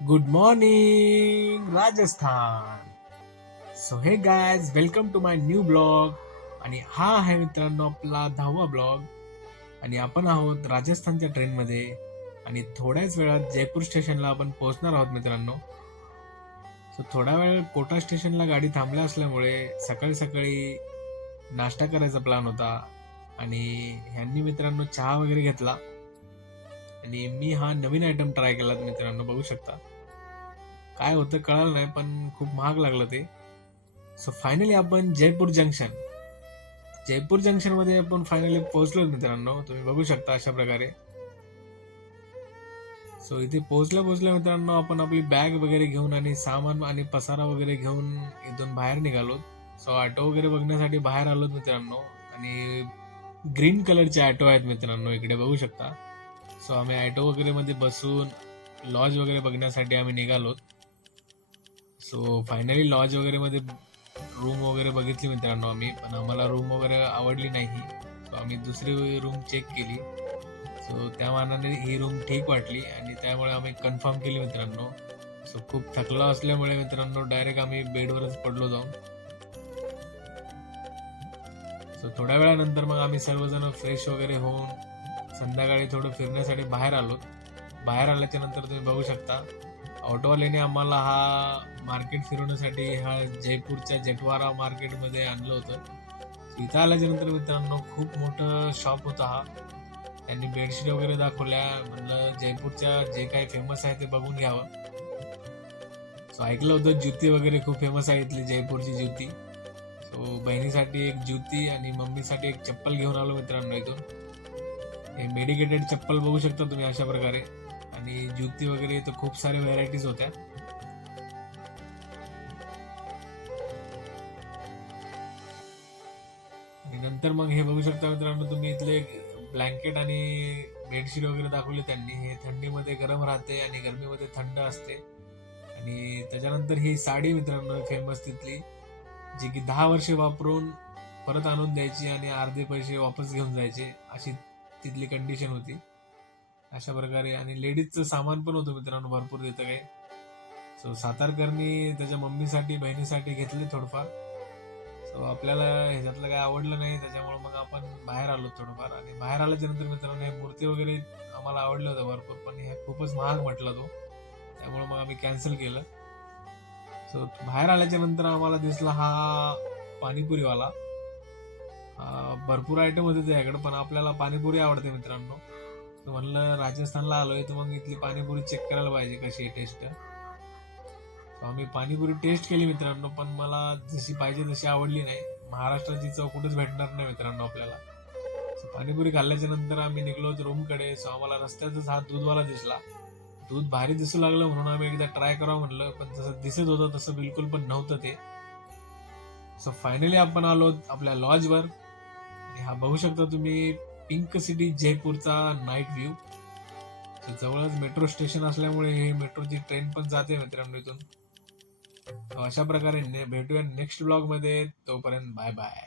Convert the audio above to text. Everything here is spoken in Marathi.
Good morning Rajasthan. So hey guys, welcome to my new blog. आणि हा आहे मित्रांनो आपला 10वा ब्लॉग. आणि आपण आहोत राजस्थानच्या ट्रेनमध्ये. आणि थोड्याच वेळात जयपूर स्टेशनला आपण पोहोचणार आहोत मित्रांनो. सो थोडा वेळ कोटा स्टेशनला गाडी थांबल्या असल्यामुळे सकाळी सकाळी नाश्ता करायचा प्लॅन होता. आणि ह्यांनी मित्रांनो चहा वगैरे घेतला. आणि मी हा नवीन आयटम ट्राय केला मित्रांनो, बघू शकता. काय होतं कळालं नाही, पण खूप महाग लागलं ते. सो फायनली आपण जयपूर जंक्शन मध्ये आपण फायनली पोहोचलो मित्रांनो. तुम्ही बघू शकता अशा प्रकारे. सो इथे पोहोचल्या मित्रांनो आपण आपली बॅग वगैरे घेऊन आणि सामान आणि पसारा वगैरे घेऊन इथून बाहेर निघालो. सो ऑटो वगैरे बघण्यासाठी बाहेर आलो मित्रांनो. आणि ग्रीन कलरचे ऑटो आहेत मित्रांनो, इकडे बघू शकता. सो आम्ही ऑटो वगैरे मध्ये बसून लॉज वगैरे बघण्यासाठी आम्ही निघालो. सो फायनली लॉज वगैरे मध्ये रूम वगैरे बघितली मित्रांनो आम्ही, पण आम्हाला रूम वगैरे आवडली नाही. सो आम्ही दुसरी रूम चेक केली. सो त्या मानाने ही रूम ठीक वाटली आणि त्यामुळे आम्ही कन्फर्म केली मित्रांनो. सो खूप थकलो असल्यामुळे मित्रांनो डायरेक्ट आम्ही बेडवरच पडलो जाऊन. सो थोड्या वेळानंतर मग आम्ही सर्वजण फ्रेश वगैरे होऊन संध्याकाळी थोडं फिरण्यासाठी बाहेर आलो. बाहेर आल्याच्या नंतर तुम्ही बघू शकता ऑटोवाल्याने आम्हाला हा मार्केट फिरवण्यासाठी हा जयपूरच्या जटवारा मार्केटमध्ये आणलं होतं. इथं आल्याच्या नंतर मित्रांनो खूप मोठं शॉप होता हा. त्यांनी बेडशीट वगैरे दाखवल्या. म्हणलं जयपूरच्या जे काही फेमस आहे ते बघून घ्यावं. सो ऐकलं होतं ज्युती वगैरे खूप फेमस आहे इथली जयपूरची ज्युती. सो बहिणीसाठी एक ज्युती आणि मम्मीसाठी एक चप्पल घेऊन आलो मित्रांनो इथून. हे मेडिकेटेड चप्पल बघू शकता तुम्ही अशा प्रकारे. आणि ज्युती वगैरे तर खूप साऱ्या व्हरायटीज होत्या. आणि नंतर मग हे बघू शकता मित्रांनो तुम्ही, इथले ब्लँकेट आणि बेडशीट वगैरे दाखवले त्यांनी. हे थंडीमध्ये गरम राहते आणि गरमीमध्ये थंड असते. आणि त्याच्यानंतर ही साडी मित्रांनो फेमस तिथली, जी की 10 वर्षे वापरून परत आणून द्यायची आणि अर्धे पैसे वापस घेऊन जायचे, अशी तिथली कंडिशन होती. अशा प्रकारे. आणि लेडीजचं सामान पण होतं मित्रांनो भरपूर तिथं काही. सो सातारकरनी त्याच्या मम्मीसाठी बहिणीसाठी घेतले थोडंफार. सो आपल्याला ह्याच्यातलं काय आवडलं नाही, त्याच्यामुळे मग आपण बाहेर आलो थोडंफार. आणि बाहेर आल्याच्या नंतर मित्रांनो हे मूर्ती वगैरे आम्हाला आवडलं होतं भरपूर, पण हे खूपच महाग म्हटला तो, त्यामुळे मग आम्ही कॅन्सल केलं. सो बाहेर आल्याच्या नंतर आम्हाला दिसला हा पाणीपुरीवाला. भरपूर आयटम होते त्याकडे, पण आपल्याला पाणीपुरी आवडते मित्रांनो. तर म्हणलं राजस्थानला आलोय तर मग इथली पाणीपुरी चेक करायला पाहिजे कशी आहे टेस्ट. आम्ही पाणीपुरी टेस्ट केली मित्रांनो, पण मला जशी पाहिजे तशी आवडली नाही. महाराष्ट्राची चव कुठेच भेटणार नाही मित्रांनो आपल्याला. पाणीपुरी खाल्ल्याच्या नंतर आम्ही निघलो रूमकडे. सो आम्हाला रस्त्यातच हा दूधवाला दिसला. दूध भारी दिसू लागलं म्हणून आम्ही एकदा ट्राय करावं म्हणलं, पण जसं दिसत होतं तसं बिलकुल पण नव्हतं ते. सो फायनली आपण आलो आपल्या लॉजवर. हा बघू शकता तुम्ही पिंक सिटी जयपूरचा नाईट व्ह्यू. जवळच मेट्रो स्टेशन असल्यामुळे हे मेट्रोची ट्रेन पण जाते मित्रांनो इथून. अशा प्रकारे भेटूया नेक्स्ट ब्लॉग मध्ये. तोपर्यंत बाय बाय.